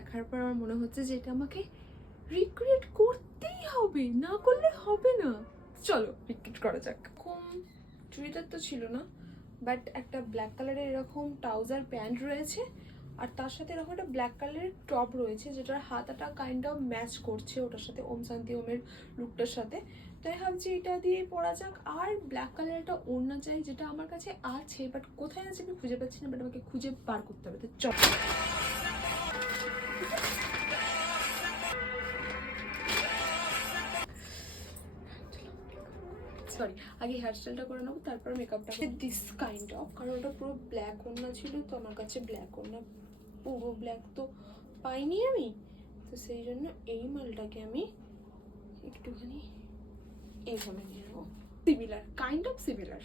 দেখার পর আমার মনে হচ্ছে যে এটা আমাকে রিক্রিয়েট করতেই হবে, না করলে হবে না। চলো রিক্রিয়েট করা যাক। এরকম চুড়িদার তো ছিল না, বাট একটা ব্ল্যাক কালারের এরকম ট্রাউজার প্যান্ট রয়েছে, আর তার সাথে এরকম একটা ব্ল্যাক কালারের টপ রয়েছে যেটার হাতাটা কাইন্ড অফ ম্যাচ করছে ওটার সাথে, ওম শান্তি ওমের লুকটার সাথে। তাই ভাবছি এটা দিয়ে পরা যাক। আর ব্ল্যাক কালারের একটা ওড়না চাই যেটা আমার কাছে আছে, বাট কোথায় আছে আমি খুঁজে পাচ্ছি না, বাট আমাকে খুঁজে বার করতে হবে। তো চল সরি, আগে হেয়ারস্টাইলটা করে নেবো, তারপর মেকআপটা। দিস কাইন্ড অফ, কারণ ওটা পুরো ব্ল্যাক ওড়না ছিল, তো আমার কাছে ব্ল্যাক ওড়না পুরো ব্ল্যাক তো পাইনি আমি, তো সেই জন্য এই মালটাকে আমি একটুখানি এইভাবে নিয়ে নেবো। Similar, kind of similar.